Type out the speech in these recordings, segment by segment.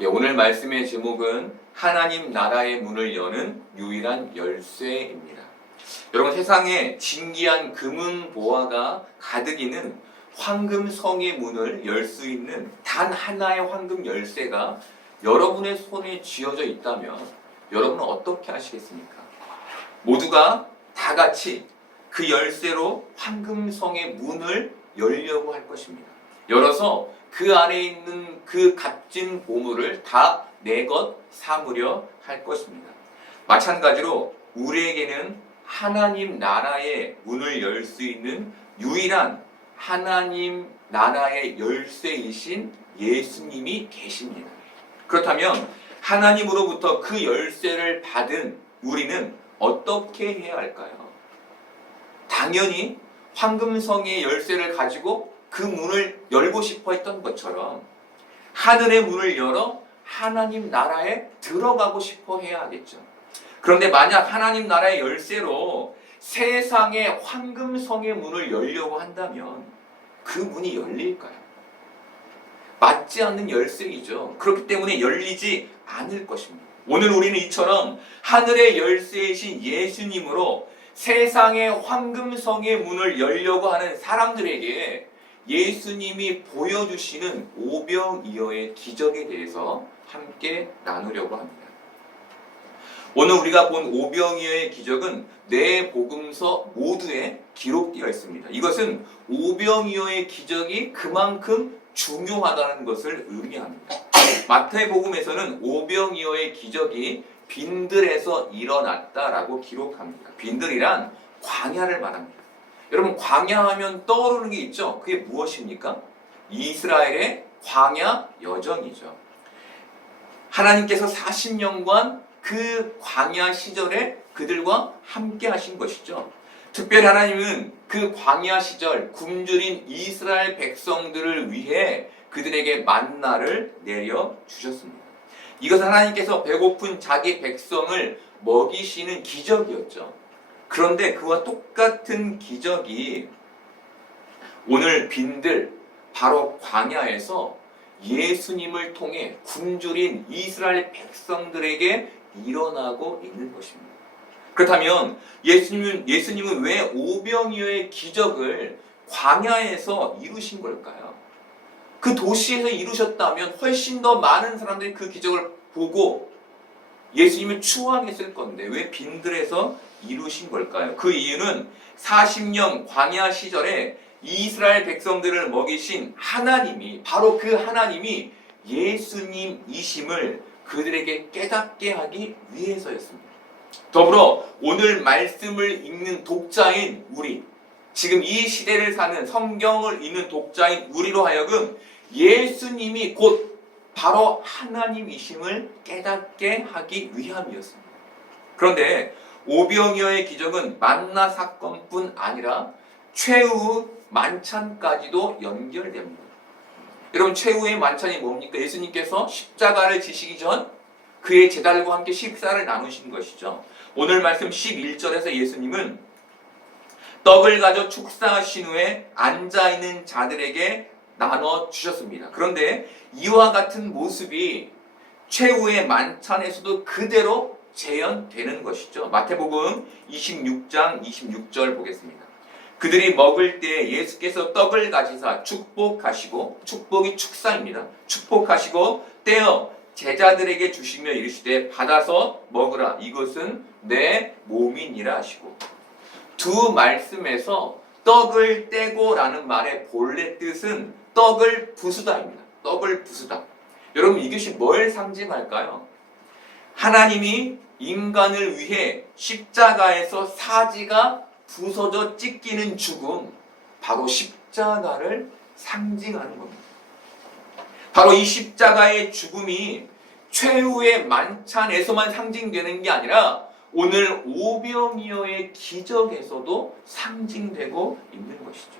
오늘 말씀의 제목은 하나님 나라의 문을 여는 유일한 열쇠입니다. 여러분, 세상에 진귀한 금은 보화가 가득이는 황금성의 문을 열 수 있는 단 하나의 황금 열쇠가 여러분의 손에 쥐어져 있다면 여러분은 어떻게 하시겠습니까? 모두가 다 같이 그 열쇠로 황금성의 문을 열려고 할 것입니다. 열어서 그 안에 있는 그 값진 보물을 다 내 것 삼으려 할 것입니다. 마찬가지로 우리에게는 하나님 나라의 문을 열 수 있는 유일한 하나님 나라의 열쇠이신 예수님이 계십니다. 그렇다면 하나님으로부터 그 열쇠를 받은 우리는 어떻게 해야 할까요? 당연히 황금성의 열쇠를 가지고 그 문을 열고 싶어 했던 것처럼 하늘의 문을 열어 하나님 나라에 들어가고 싶어 해야 하겠죠. 그런데 만약 하나님 나라의 열쇠로 세상의 황금성의 문을 열려고 한다면 그 문이 열릴까요? 맞지 않는 열쇠이죠. 그렇기 때문에 열리지 않을 것입니다. 오늘 우리는 이처럼 하늘의 열쇠이신 예수님으로 세상의 황금성의 문을 열려고 하는 사람들에게 예수님이 보여주시는 오병이어의 기적에 대해서 함께 나누려고 합니다. 오늘 우리가 본 오병이어의 기적은 네 복음서 모두에 기록되어 있습니다. 이것은 오병이어의 기적이 그만큼 중요하다는 것을 의미합니다. 마태복음에서는 오병이어의 기적이 빈들에서 일어났다라고 기록합니다. 빈들이란 광야를 말합니다. 여러분, 광야하면 떠오르는 게 있죠? 그게 무엇입니까? 이스라엘의 광야 여정이죠. 하나님께서 40년간 그 광야 시절에 그들과 함께 하신 것이죠. 특별히 하나님은 그 광야 시절 굶주린 이스라엘 백성들을 위해 그들에게 만나를 내려 주셨습니다. 이것은 하나님께서 배고픈 자기 백성을 먹이시는 기적이었죠. 그런데 그와 똑같은 기적이 오늘 빈들 바로 광야에서 예수님을 통해 굶주린 이스라엘 백성들에게 일어나고 있는 것입니다. 그렇다면 예수님은 왜 오병이어의 기적을 광야에서 이루신 걸까요? 그 도시에서 이루셨다면 훨씬 더 많은 사람들이 그 기적을 보고 예수님을 추앙했을 건데 왜 빈들에서 이루신 걸까요? 그 이유는 40년 광야 시절에 이스라엘 백성들을 먹이신 하나님이, 바로 그 하나님이 예수님이심을 그들에게 깨닫게 하기 위해서였습니다. 더불어 오늘 말씀을 읽는 독자인 우리, 지금 이 시대를 사는 성경을 읽는 독자인 우리로 하여금 예수님이 곧 바로 하나님이심을 깨닫게 하기 위함이었습니다. 그런데 오병이어의 기적은 만나 사건뿐 아니라 최후 만찬까지도 연결됩니다. 여러분, 최후의 만찬이 뭡니까? 예수님께서 십자가를 지시기 전 그의 제자들과 함께 식사를 나누신 것이죠. 오늘 말씀 11절에서 예수님은 떡을 가져 축사하신 후에 앉아있는 자들에게 나눠주셨습니다. 그런데 이와 같은 모습이 최후의 만찬에서도 그대로 재현되는 것이죠. 마태복음 26장 26절 보겠습니다. 그들이 먹을 때 예수께서 떡을 가지사 축복하시고, 축복이 축사입니다. 축복하시고 떼어 제자들에게 주시며 이르시되 받아서 먹으라, 이것은 내 몸이니라 하시고. 두 말씀에서 떡을 떼고 라는 말의 본래 뜻은 떡을 부수다입니다. 떡을 부수다. 여러분, 이것이 뭘 상징할까요? 하나님이 인간을 위해 십자가에서 사지가 부서져 찢기는 죽음, 바로 십자가를 상징하는 겁니다. 바로 이 십자가의 죽음이 최후의 만찬에서만 상징되는 게 아니라 오늘 오병이어의 기적에서도 상징되고 있는 것이죠.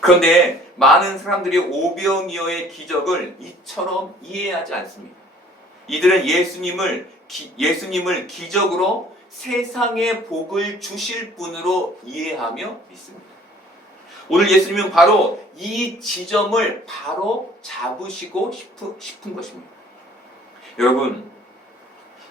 그런데 많은 사람들이 오병이어의 기적을 이처럼 이해하지 않습니다. 이들은 예수님을 기적으로 세상에 복을 주실 분으로 이해하며 믿습니다. 오늘 예수님은 바로 이 지점을 바로 잡으시고 싶은 것입니다. 여러분,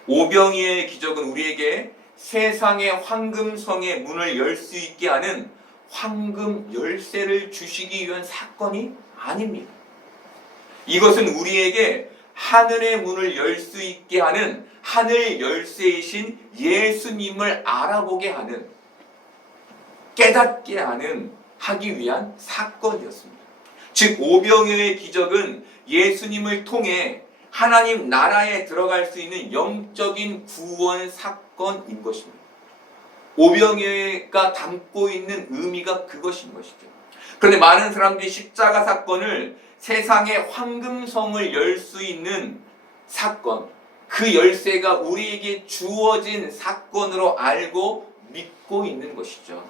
오병이어의 기적은 우리에게 세상의 황금성의 문을 열 수 있게 하는 황금 열쇠를 주시기 위한 사건이 아닙니다. 이것은 우리에게 하늘의 문을 열 수 있게 하는 하늘 열쇠이신 예수님을 알아보게 하는, 깨닫게 하기 위한 사건이었습니다. 즉, 오병이어의 기적은 예수님을 통해 하나님 나라에 들어갈 수 있는 영적인 구원 사건인 것입니다. 오병이어가 담고 있는 의미가 그것인 것이죠. 그런데 많은 사람들이 십자가 사건을 세상의 황금성을 열 수 있는 사건, 그 열쇠가 우리에게 주어진 사건으로 알고 믿고 있는 것이죠.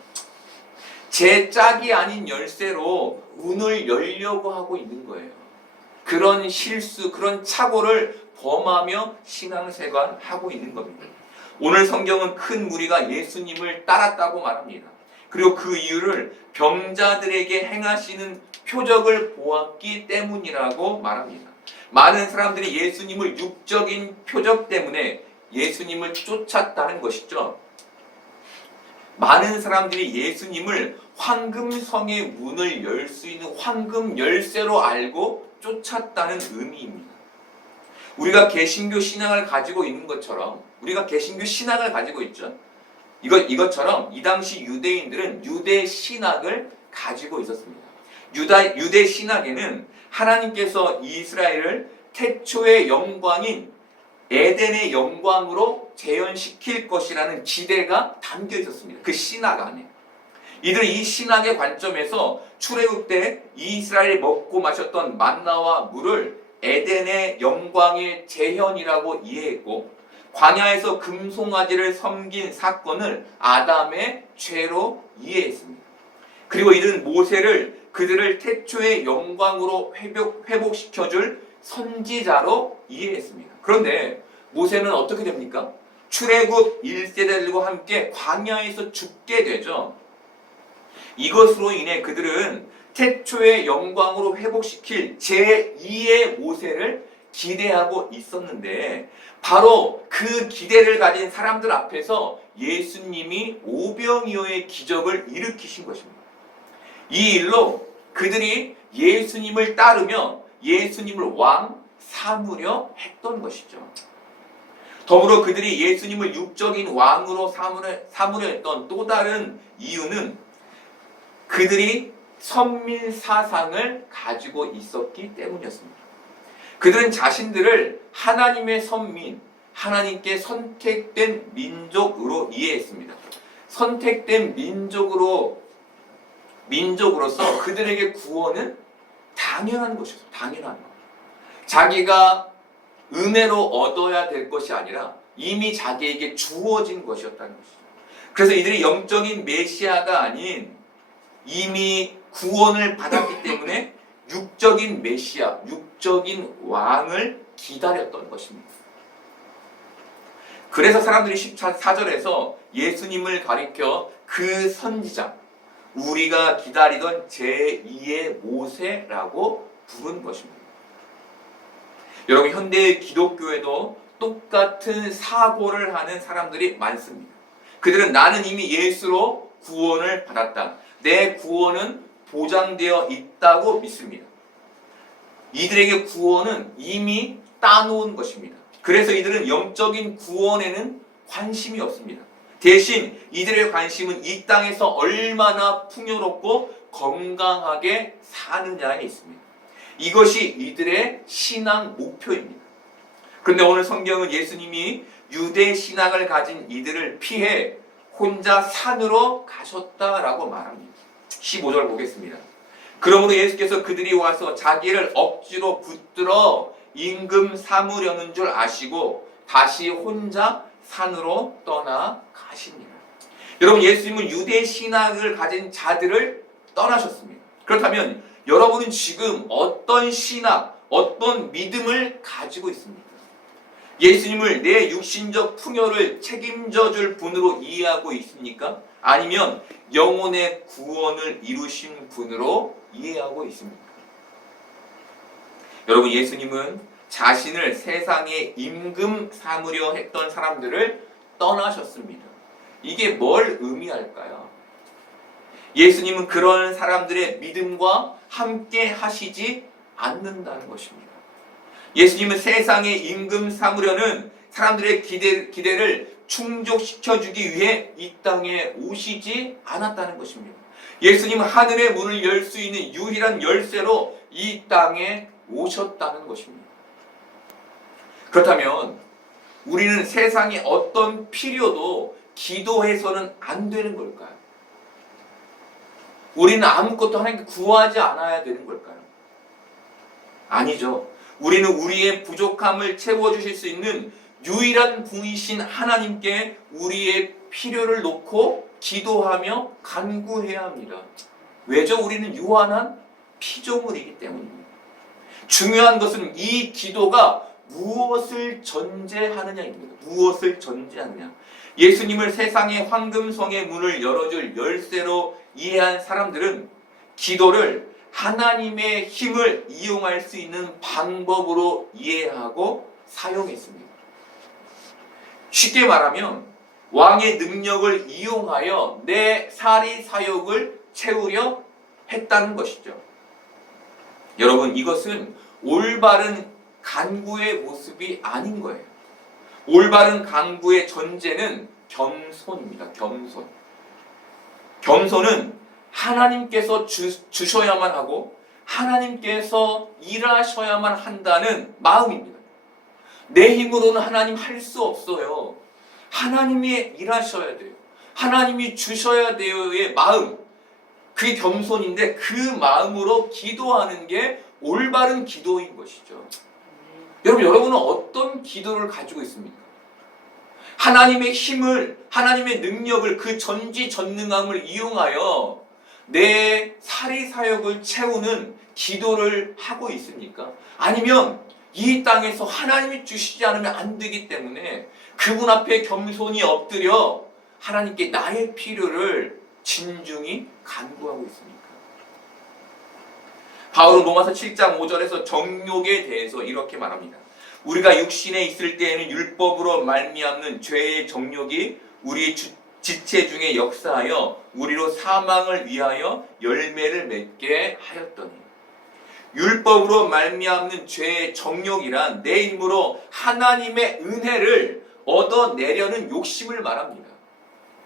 제 짝이 아닌 열쇠로 문을 열려고 하고 있는 거예요. 그런 실수, 그런 착오를 범하며 신앙생활하고 있는 겁니다. 오늘 성경은 큰 무리가 예수님을 따랐다고 말합니다. 그리고 그 이유를 병자들에게 행하시는 표적을 보았기 때문이라고 말합니다. 많은 사람들이 예수님을 육적인 표적 때문에 예수님을 쫓았다는 것이죠. 많은 사람들이 예수님을 황금성의 문을 열 수 있는 황금 열쇠로 알고 쫓았다는 의미입니다. 우리가 개신교 신앙을 가지고 있는 것처럼, 우리가 개신교 신학을 가지고 있죠. 이것처럼 이 당시 유대인들은 유대 신학을 가지고 있었습니다. 유대 신학에는 하나님께서 이스라엘을 태초의 영광인 에덴의 영광으로 재현시킬 것이라는 기대가 담겨 있었습니다. 그 신학 안에. 이들은 이 신학의 관점에서 출애굽 때 이스라엘이 먹고 마셨던 만나와 물을 에덴의 영광의 재현이라고 이해했고, 광야에서 금송아지를 섬긴 사건을 아담의 죄로 이해했습니다. 그리고 이들은 모세를 그들을 태초의 영광으로 회복시켜줄 선지자로 이해했습니다. 그런데 모세는 어떻게 됩니까? 출애굽 1세대들과 함께 광야에서 죽게 되죠. 이것으로 인해 그들은 태초의 영광으로 회복시킬 제2의 모세를 기대하고 있었는데, 바로 그 기대를 가진 사람들 앞에서 예수님이 오병이어의 기적을 일으키신 것입니다. 이 일로 그들이 예수님을 따르며 예수님을 왕 삼으려 했던 것이죠. 더불어 그들이 예수님을 육적인 왕으로 삼으려 했던 또 다른 이유는 그들이 선민 사상을 가지고 있었기 때문이었습니다. 그들은 자신들을 하나님의 선민, 하나님께 선택된 민족으로 이해했습니다. 선택된 민족으로서 그들에게 구원은 당연한 것이었어요. 당연한 것. 자기가 은혜로 얻어야 될 것이 아니라 이미 자기에게 주어진 것이었다는 것이죠. 그래서 이들이 영적인 메시아가 아닌 이미 구원을 받았기 때문에 육적인 메시아, 육적인 왕을 기다렸던 것입니다. 그래서 사람들이 14절에서 예수님을 가리켜 그 선지자, 우리가 기다리던 제2의 모세라고 부른 것입니다. 여러분, 현대의 기독교에도 똑같은 사고를 하는 사람들이 많습니다. 그들은 나는 이미 예수로 구원을 받았다. 내 구원은 보장되어 있다고 믿습니다. 이들에게 구원은 이미 따놓은 것입니다. 그래서 이들은 영적인 구원에는 관심이 없습니다. 대신 이들의 관심은 이 땅에서 얼마나 풍요롭고 건강하게 사느냐에 있습니다. 이것이 이들의 신앙 목표입니다. 그런데 오늘 성경은 예수님이 유대 신앙을 가진 이들을 피해 혼자 산으로 가셨다라고 말합니다. 15절 보겠습니다. 그러므로 예수께서 그들이 와서 자기를 억지로 붙들어 임금 삼으려는 줄 아시고 다시 혼자 산으로 떠나 가시니라. 여러분, 예수님은 유대 신앙을 가진 자들을 떠나셨습니다. 그렇다면 여러분은 지금 어떤 신앙, 어떤 믿음을 가지고 있습니까? 예수님을 내 육신적 풍요를 책임져 줄 분으로 이해하고 있습니까? 아니면 영혼의 구원을 이루신 분으로 이해하고 있습니까? 여러분, 예수님은 자신을 세상에 임금 삼으려 했던 사람들을 떠나셨습니다. 이게 뭘 의미할까요? 예수님은 그런 사람들의 믿음과 함께 하시지 않는다는 것입니다. 예수님은 세상에 임금 삼으려는 사람들의 기대를 충족시켜주기 위해 이 땅에 오시지 않았다는 것입니다. 예수님은 하늘의 문을 열 수 있는 유일한 열쇠로 이 땅에 오셨다는 것입니다. 그렇다면 우리는 세상의 어떤 필요도 기도해서는 안 되는 걸까요? 우리는 아무것도 하나님께 구하지 않아야 되는 걸까요? 아니죠. 우리는 우리의 부족함을 채워주실 수 있는 유일한 분이신 하나님께 우리의 필요를 놓고 기도하며 간구해야 합니다. 왜죠? 우리는 유한한 피조물이기 때문입니다. 중요한 것은 이 기도가 무엇을 전제하느냐입니다. 무엇을 전제하느냐. 예수님을 세상의 황금성의 문을 열어줄 열쇠로 이해한 사람들은 기도를 하나님의 힘을 이용할 수 있는 방법으로 이해하고 사용했습니다. 쉽게 말하면 왕의 능력을 이용하여 내 사리 사욕을 채우려 했다는 것이죠. 여러분, 이것은 올바른 간구의 모습이 아닌 거예요. 올바른 간구의 전제는 겸손입니다. 겸손. 겸손은 하나님께서 주셔야만 하고 하나님께서 일하셔야만 한다는 마음입니다. 내 힘으로는 하나님 할 수 없어요. 하나님이 일하셔야 돼요. 하나님이 주셔야 돼요의 마음. 그게 겸손인데 그 마음으로 기도하는 게 올바른 기도인 것이죠. 여러분은 어떤 기도를 가지고 있습니까? 하나님의 힘을, 하나님의 능력을, 그 전지전능함을 이용하여 내 사리사욕을 채우는 기도를 하고 있습니까? 아니면 이 땅에서 하나님이 주시지 않으면 안 되기 때문에 그분 앞에 겸손히 엎드려 하나님께 나의 필요를 진중히 간구하고 있습니까? 바울은 로마서 7장 5절에서 정욕에 대해서 이렇게 말합니다. 우리가 육신에 있을 때에는 율법으로 말미암는 죄의 정욕이 우리 지체 중에 역사하여 우리로 사망을 위하여 열매를 맺게 하였더니. 율법으로 말미암는 죄의 정욕이란 내 힘으로 하나님의 은혜를 얻어내려는 욕심을 말합니다.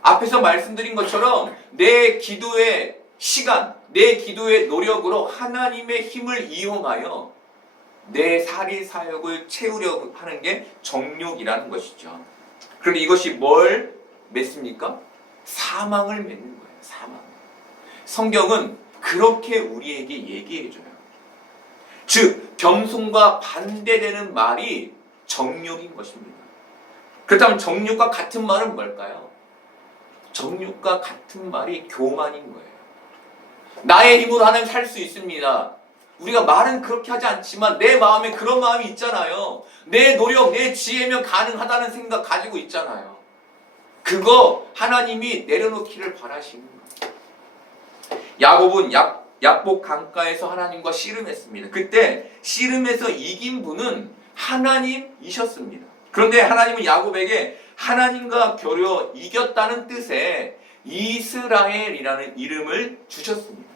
앞에서 말씀드린 것처럼 내 기도의 시간, 내 기도의 노력으로 하나님의 힘을 이용하여 내 사리사욕을 채우려고 하는 게 정욕이라는 것이죠. 그런데 이것이 뭘 맺습니까? 사망을 맺는 거예요. 사망. 성경은 그렇게 우리에게 얘기해줘요. 즉 겸손과 반대되는 말이 정욕인 것입니다. 그렇다면 정욕과 같은 말은 뭘까요? 정욕과 같은 말이 교만인 거예요. 나의 힘으로 하나님 살 수 있습니다. 우리가 말은 그렇게 하지 않지만 내 마음에 그런 마음이 있잖아요. 내 노력, 내 지혜면 가능하다는 생각 가지고 있잖아요. 그거 하나님이 내려놓기를 바라시는 거예요. 야곱은 약복 강가에서 하나님과 씨름했습니다. 그때 씨름에서 이긴 분은 하나님이셨습니다. 그런데 하나님은 야곱에게 하나님과 겨뤄 이겼다는 뜻의 이스라엘이라는 이름을 주셨습니다.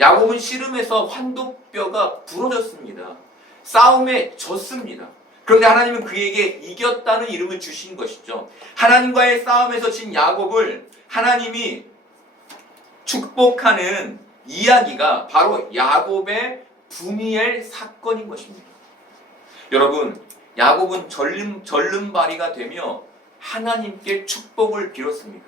야곱은 씨름에서 환도뼈가 부러졌습니다. 싸움에 졌습니다. 그런데 하나님은 그에게 이겼다는 이름을 주신 것이죠. 하나님과의 싸움에서 진 야곱을 하나님이 축복하는 이야기가 바로 야곱의 브니엘 사건인 것입니다. 여러분, 야곱은 절름발이가 되며 하나님께 축복을 빌었습니다.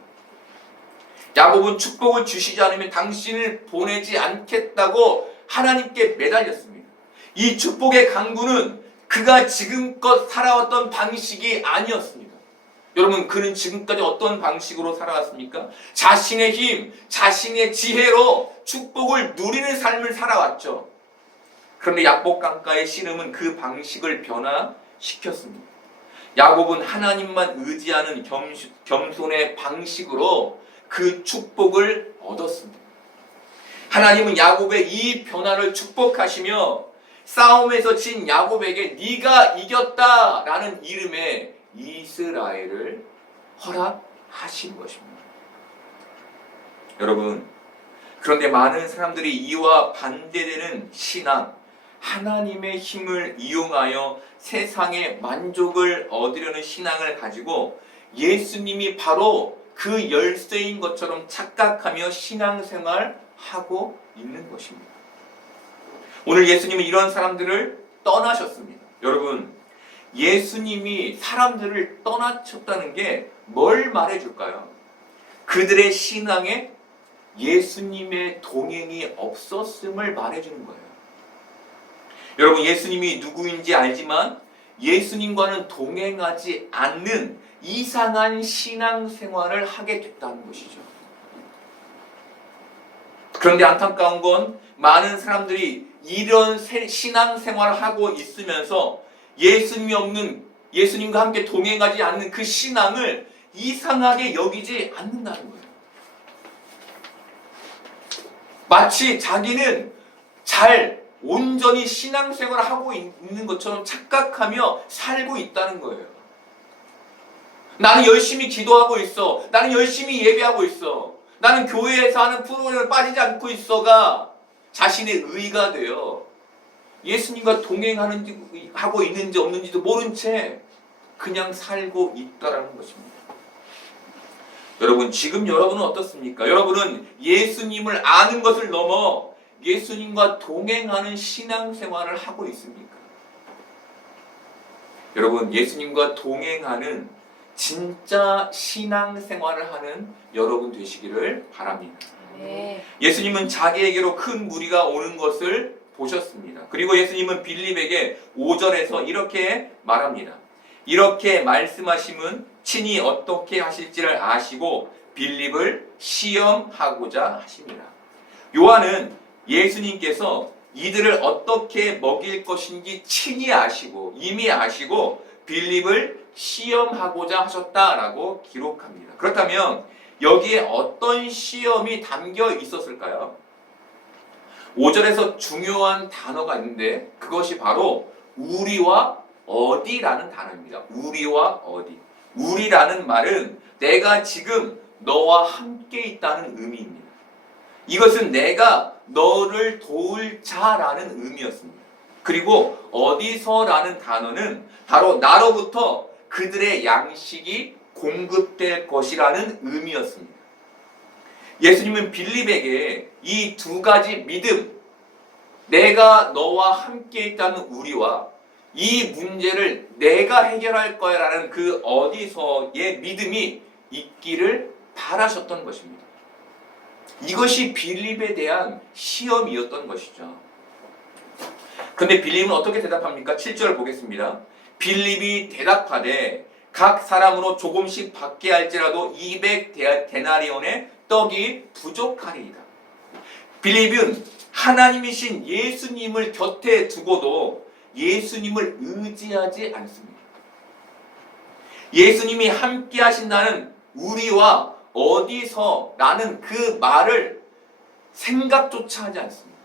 야곱은 축복을 주시지 않으면 당신을 보내지 않겠다고 하나님께 매달렸습니다. 이 축복의 강구는 그가 지금껏 살아왔던 방식이 아니었습니다. 여러분, 그는 지금까지 어떤 방식으로 살아왔습니까? 자신의 힘, 자신의 지혜로 축복을 누리는 삶을 살아왔죠. 그런데 약복 강가의 씨름은 그 방식을 변화시켰습니다. 야곱은 하나님만 의지하는 겸손의 방식으로 그 축복을 얻었습니다. 하나님은 야곱의 이 변화를 축복하시며 싸움에서 진 야곱에게 네가 이겼다라는 이름의 이스라엘을 허락하신 것입니다. 여러분, 그런데 많은 사람들이 이와 반대되는 신앙, 하나님의 힘을 이용하여 세상의 만족을 얻으려는 신앙을 가지고 예수님이 바로 그 열쇠인 것처럼 착각하며 신앙생활하고 있는 것입니다. 오늘 예수님은 이런 사람들을 떠나셨습니다. 여러분, 예수님이 사람들을 떠나셨다는 게 뭘 말해줄까요? 그들의 신앙에 예수님의 동행이 없었음을 말해주는 거예요. 여러분, 예수님이 누구인지 알지만 예수님과는 동행하지 않는 이상한 신앙생활을 하게 됐다는 것이죠. 그런데 안타까운 건 많은 사람들이 이런 신앙생활을 하고 있으면서 예수님과 함께 동행하지 않는 그 신앙을 이상하게 여기지 않는다는 거예요. 마치 자기는 온전히 신앙생활을 하고 있는 것처럼 착각하며 살고 있다는 거예요. 나는 열심히 기도하고 있어. 나는 열심히 예배하고 있어. 나는 교회에서 하는 프로그램을 빠지지 않고 있어가 자신의 의의가 되어 예수님과 동행하고 있는지 없는지도 모른 채 그냥 살고 있다라는 것입니다. 여러분, 지금 여러분은 어떻습니까? 여러분은 예수님을 아는 것을 넘어 예수님과 동행하는 신앙생활을 하고 있습니까? 여러분, 예수님과 동행하는 진짜 신앙생활을 하는 여러분 되시기를 바랍니다. 네. 예수님은 자기에게로 큰 무리가 오는 것을 보셨습니다. 그리고 예수님은 빌립에게 5절에서 이렇게 말합니다. 이렇게 말씀하심은 친히 어떻게 하실지를 아시고 빌립을 시험하고자 하십니다. 요한은 예수님께서 이들을 어떻게 먹일 것인지 친히 아시고 이미 아시고 빌립을 시험하고자 하셨다라고 기록합니다. 그렇다면 여기에 어떤 시험이 담겨 있었을까요? 5절에서 중요한 단어가 있는데 그것이 바로 우리와 어디라는 단어입니다. 우리와 어디. 우리라는 말은 내가 지금 너와 함께 있다는 의미입니다. 이것은 내가 너를 도울 자라는 의미였습니다. 그리고 어디서라는 단어는 바로 나로부터 그들의 양식이 공급될 것이라는 의미였습니다. 예수님은 빌립에게 이 두 가지 믿음, 내가 너와 함께 있다는 우리와 이 문제를 내가 해결할 거야 라는 그 어디서의 믿음이 있기를 바라셨던 것입니다. 이것이 빌립에 대한 시험이었던 것이죠. 그런데 빌립은 어떻게 대답합니까? 7절 보겠습니다. 빌립이 대답하되 각 사람으로 조금씩 받게 할지라도 200데나리온의 떡이 부족하리이다. 빌립은 하나님이신 예수님을 곁에 두고도 예수님을 의지하지 않습니다. 예수님이 함께 하신다는 우리와 어디서라는 그 말을 생각조차 하지 않습니다.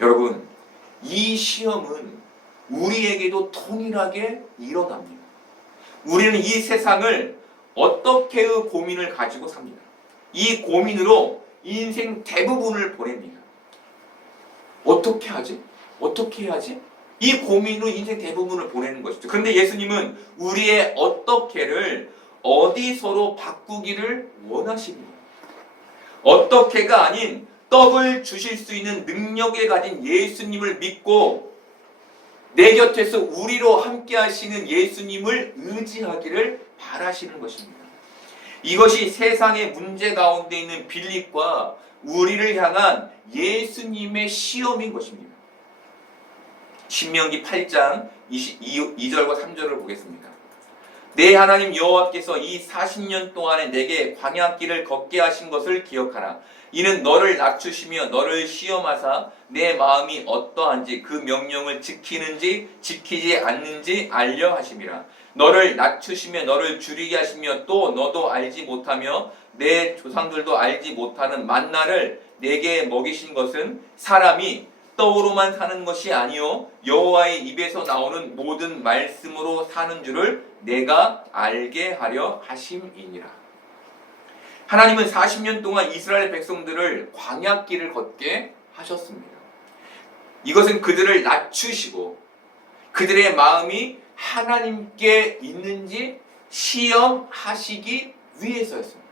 여러분, 이 시험은 우리에게도 동일하게 일어납니다. 우리는 이 세상을 어떻게의 고민을 가지고 삽니다. 이 고민으로 인생 대부분을 보냅니다. 어떻게 하지? 어떻게 해야지? 이 고민으로 인생 대부분을 보내는 것이죠. 그런데 예수님은 우리의 어떻게를 어디서로 바꾸기를 원하십니다. 어떻게가 아닌 떡을 주실 수 있는 능력에 가진 예수님을 믿고 내 곁에서 우리로 함께 하시는 예수님을 의지하기를 바라시는 것입니다. 이것이 세상의 문제 가운데 있는 빌립과 우리를 향한 예수님의 시험인 것입니다. 신명기 8장 2절과 3절을 보겠습니다. 내 하나님 여호와께서 이 40년 동안에 내게 광야길을 걷게 하신 것을 기억하라. 이는 너를 낮추시며 너를 시험하사 내 마음이 어떠한지 그 명령을 지키는지 지키지 않는지 알려 하심이라. 너를 낮추시며 너를 줄이게 하시며 또 너도 알지 못하며 내 조상들도 알지 못하는 만나를 내게 먹이신 것은 사람이 떡으로만 사는 것이 아니요 여호와의 입에서 나오는 모든 말씀으로 사는 줄을 내가 알게 하려 하심이니라. 하나님은 40년 동안 이스라엘 백성들을 광야길을 걷게 하셨습니다. 이것은 그들을 낮추시고 그들의 마음이 하나님께 있는지 시험하시기 위해서였습니다.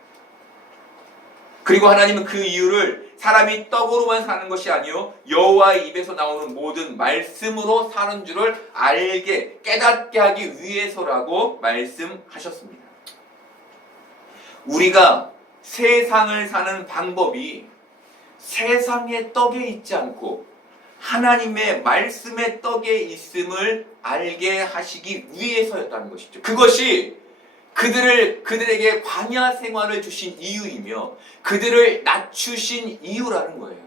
그리고 하나님은 그 이유를 사람이 떡으로만 사는 것이 아니요 여호와의 입에서 나오는 모든 말씀으로 사는 줄을 알게 깨닫게 하기 위해서라고 말씀하셨습니다. 우리가 세상을 사는 방법이 세상의 떡에 있지 않고 하나님의 말씀의 떡에 있음을 알게 하시기 위해서였다는 것이죠. 그것이 그들에게 광야 생활을 주신 이유이며 그들을 낮추신 이유라는 거예요.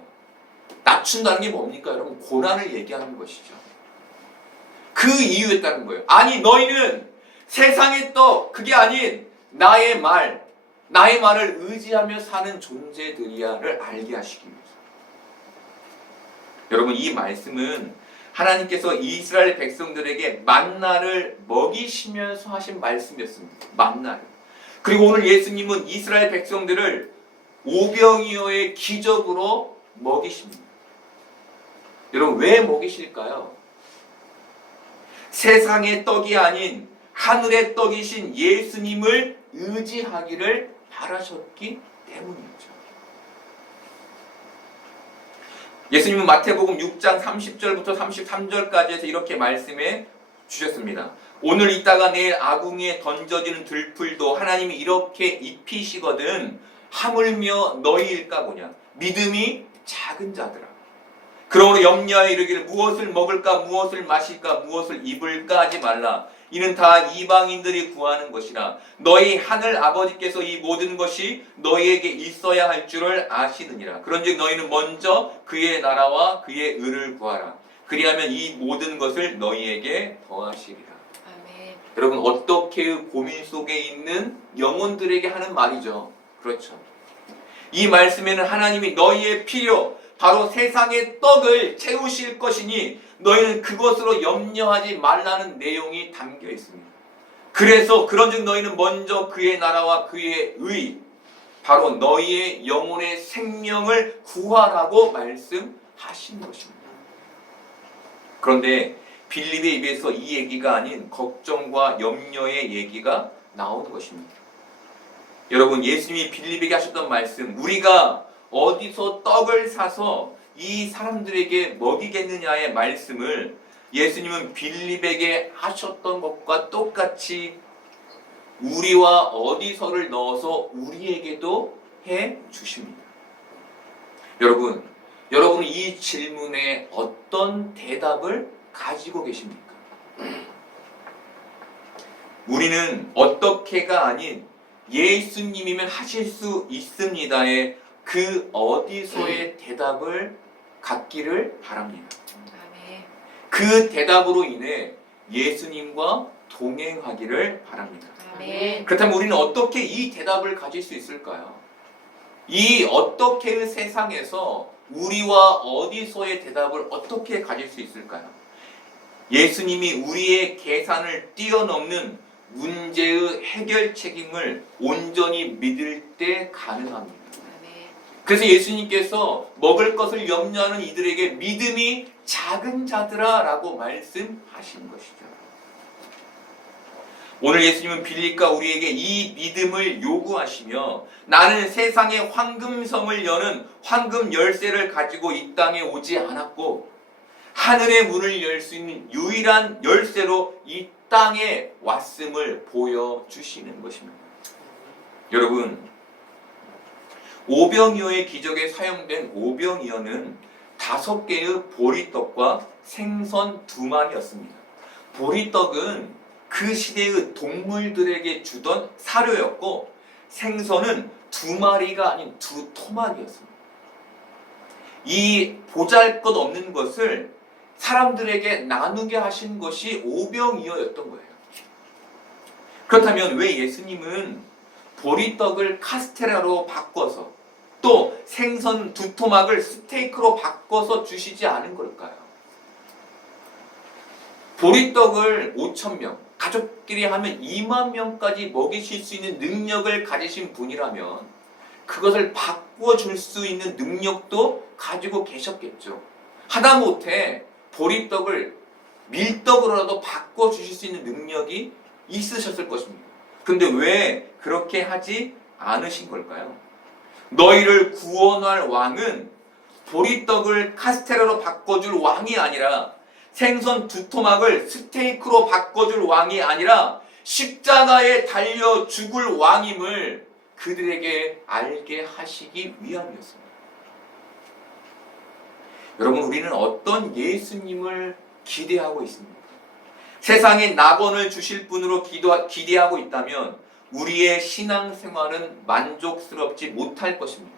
낮춘다는 게 뭡니까? 여러분, 고난을 얘기하는 것이죠. 그 이유였다는 거예요. 아니, 너희는 세상의 떡, 그게 아닌 나의 말을 의지하며 사는 존재들이야를 알게 하시기 위해서. 여러분, 이 말씀은 하나님께서 이스라엘 백성들에게 만나를 먹이시면서 하신 말씀이었습니다. 만나를. 그리고 오늘 예수님은 이스라엘 백성들을 오병이어의 기적으로 먹이십니다. 여러분, 왜 먹이실까요? 세상의 떡이 아닌 하늘의 떡이신 예수님을 의지하기를 바라셨기 때문이었죠. 예수님은 마태복음 6장 30절부터 33절까지 해서 이렇게 말씀해 주셨습니다. 오늘 있다가 내일 아궁이에 던져지는 들풀도 하나님이 이렇게 입히시거든 하물며 너희일까 보냐. 믿음이 작은 자들아. 그러므로 염려하여 이르기를 무엇을 먹을까 무엇을 마실까 무엇을 입을까 하지 말라. 이는 다 이방인들이 구하는 것이라. 너희 하늘 아버지께서 이 모든 것이 너희에게 있어야 할 줄을 아시느니라. 그런즉 너희는 먼저 그의 나라와 그의 의를 구하라. 그리하면 이 모든 것을 너희에게 더하시리라. 아멘. 여러분, 어떻게 고민 속에 있는 영혼들에게 하는 말이죠. 그렇죠. 이 말씀에는 하나님이 너희의 필요, 바로 세상의 떡을 채우실 것이니 너희는 그것으로 염려하지 말라는 내용이 담겨 있습니다. 그래서 그런즉 너희는 먼저 그의 나라와 그의 의, 바로 너희의 영혼의 생명을 구하라고 말씀하신 것입니다. 그런데 빌립의 입에서 이 얘기가 아닌 걱정과 염려의 얘기가 나오는 것입니다. 여러분, 예수님이 빌립에게 하셨던 말씀, 우리가 어디서 떡을 사서 이 사람들에게 먹이겠느냐의 말씀을 예수님은 빌립에게 하셨던 것과 똑같이 우리와 어디서를 넣어서 우리에게도 해 주십니다. 여러분은 이 질문에 어떤 대답을 가지고 계십니까? 우리는 어떻게가 아닌 예수님이면 하실 수 있습니다의 그 어디서의 대답을 갖기를 바랍니다. 아멘. 그 대답으로 인해 예수님과 동행하기를 바랍니다. 아멘. 그렇다면 우리는 어떻게 이 대답을 가질 수 있을까요? 이 어떻게의 세상에서 우리와 어디서의 대답을 어떻게 가질 수 있을까요? 예수님이 우리의 계산을 뛰어넘는 문제의 해결 책임을 온전히 믿을 때 가능합니다. 그래서 예수님께서 먹을 것을 염려하는 이들에게 믿음이 작은 자들아 라고 말씀하신 것이죠. 오늘 예수님은 빌립과 우리에게 이 믿음을 요구하시며 나는 세상의 황금성을 여는 황금 열쇠를 가지고 이 땅에 오지 않았고 하늘의 문을 열 수 있는 유일한 열쇠로 이 땅에 왔음을 보여주시는 것입니다. 여러분, 오병이어의 기적에 사용된 오병이어는 5개의 보리떡과 생선 2마리였습니다. 보리떡은 그 시대의 동물들에게 주던 사료였고 생선은 2마리가 아닌 2토막이었습니다. 이 보잘것없는 것을 사람들에게 나누게 하신 것이 오병이어였던 거예요. 그렇다면 왜 예수님은 보리떡을 카스테라로 바꿔서 또 생선 2토막을 스테이크로 바꿔서 주시지 않은 걸까요? 보리떡을 5,000명, 가족끼리 하면 2만 명까지 먹이실 수 있는 능력을 가지신 분이라면 그것을 바꿔줄 수 있는 능력도 가지고 계셨겠죠. 하다못해 보리떡을 밀떡으로라도 바꿔주실 수 있는 능력이 있으셨을 것입니다. 그런데 왜 그렇게 하지 않으신 걸까요? 너희를 구원할 왕은 보리떡을 카스테라로 바꿔줄 왕이 아니라 생선 2토막을 스테이크로 바꿔줄 왕이 아니라 십자가에 달려 죽을 왕임을 그들에게 알게 하시기 위함이었습니다. 여러분, 우리는 어떤 예수님을 기대하고 있습니까? 세상에 낙원을 주실 분으로 기대하고 있다면 우리의 신앙생활은 만족스럽지 못할 것입니다.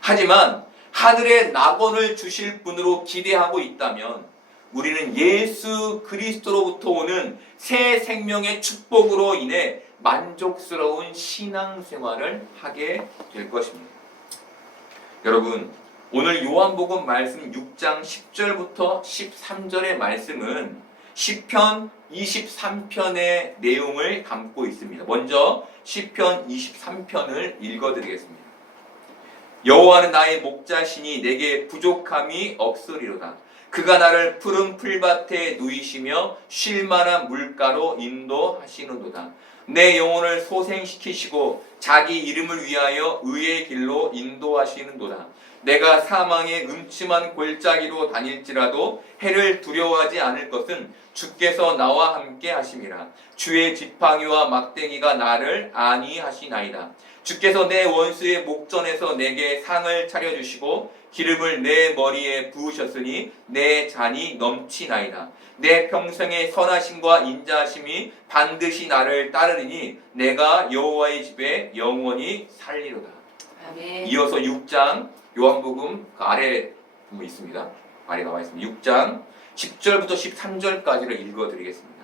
하지만 하늘의 낙원을 주실 분으로 기대하고 있다면 우리는 예수 그리스도로부터 오는 새 생명의 축복으로 인해 만족스러운 신앙생활을 하게 될 것입니다. 여러분, 오늘 요한복음 말씀 6장 10절부터 13절의 말씀은 시편 23편의 내용을 담고 있습니다. 먼저 시편 23편을 읽어드리겠습니다. 여호와는 나의 목자시니 내게 부족함이 없으리로다. 그가 나를 푸른 풀밭에 누이시며 쉴 만한 물가로 인도하시는도다. 내 영혼을 소생시키시고 자기 이름을 위하여 의의 길로 인도하시는도다. 내가 사망의 음침한 골짜기로 다닐지라도 해를 두려워하지 않을 것은 주께서 나와 함께 하심이라. 주의 지팡이와 막대기가 나를 안위하시나이다. 주께서 내 원수의 목전에서 내게 상을 차려주시고 기름을 내 머리에 부으셨으니 내 잔이 넘치나이다. 내 평생의 선하심과 인자하심이 반드시 나를 따르리니 내가 여호와의 집에 영원히 살리로다. 아멘. 이어서 6장 요한복음 그 아래 보면 있습니다. 아래 나와 있습니다. 6장 10절부터 13절까지를 읽어드리겠습니다.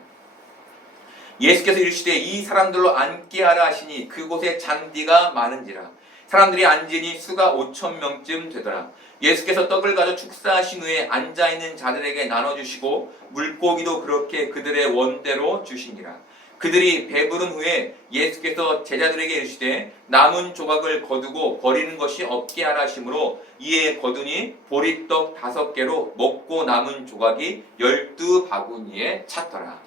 예수께서 이르시되 이 사람들로 앉게 하라 하시니 그곳에 잔디가 많은지라. 사람들이 앉으니 수가 5,000명쯤 되더라. 예수께서 떡을 가져 축사하신 후에 앉아있는 자들에게 나눠주시고 물고기도 그렇게 그들의 원대로 주시니라. 그들이 배부른 후에 예수께서 제자들에게 이르시되 남은 조각을 거두고 버리는 것이 없게 하라 하심으로 이에 거두니 보리떡 5개로 먹고 남은 조각이 12바구니에 찼더라.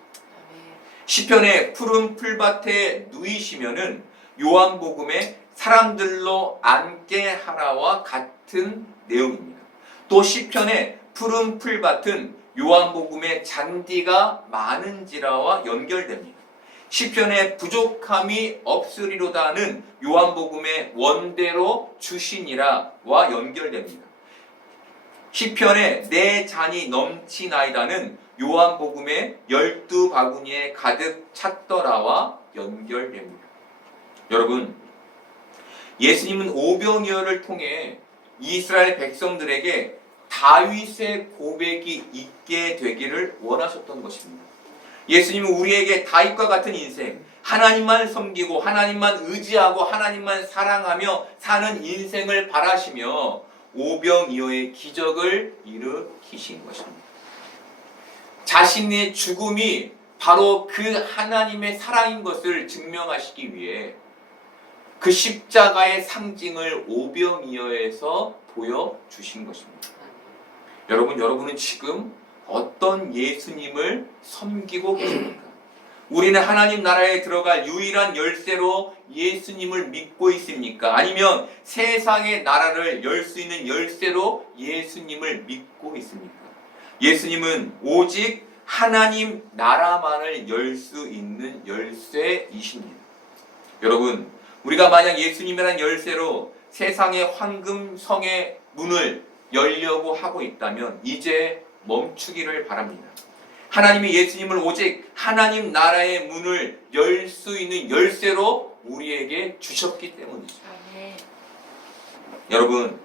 시편의 푸른 풀밭에 누이시면은 요한복음의 사람들로 앉게 하라와 같은 내용입니다. 또 시편의 푸른 풀밭은 요한복음의 잔디가 많은지라와 연결됩니다. 시편의 부족함이 없으리로다는 요한복음의 원대로 주시니라와 연결됩니다. 시편의 내 잔이 넘치나이다는 요한복음의 12바구니에 가득 찼더라와 연결됩니다. 여러분, 예수님은 오병이어를 통해 이스라엘 백성들에게 다윗의 고백이 있게 되기를 원하셨던 것입니다. 예수님은 우리에게 다윗과 같은 인생, 하나님만 섬기고 하나님만 의지하고 하나님만 사랑하며 사는 인생을 바라시며 오병이어의 기적을 일으키신 것입니다. 자신의 죽음이 바로 그 하나님의 사랑인 것을 증명하시기 위해 그 십자가의 상징을 오병이어에서 보여주신 것입니다. 여러분은 지금 어떤 예수님을 섬기고 계십니까? 우리는 하나님 나라에 들어갈 유일한 열쇠로 예수님을 믿고 있습니까? 아니면 세상의 나라를 열 수 있는 열쇠로 예수님을 믿고 있습니까? 예수님은 오직 하나님 나라만을 열 수 있는 열쇠이십니다. 여러분, 우리가 만약 예수님이란 열쇠로 세상의 황금성의 문을 열려고 하고 있다면 이제 멈추기를 바랍니다. 하나님이 예수님을 오직 하나님 나라의 문을 열 수 있는 열쇠로 우리에게 주셨기 때문이죠. 아멘. 여러분,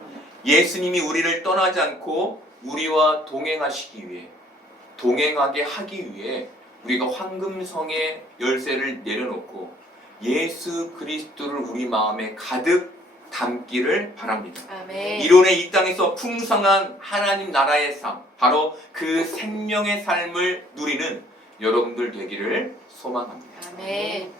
예수님이 우리를 떠나지 않고 우리와 동행하게 하기 위해 우리가 황금성의 열쇠를 내려놓고 예수 그리스도를 우리 마음에 가득 담기를 바랍니다. 아멘. 이론의 이 땅에서 풍성한 하나님 나라의 삶, 바로 그 생명의 삶을 누리는 여러분들 되기를 소망합니다. 아멘.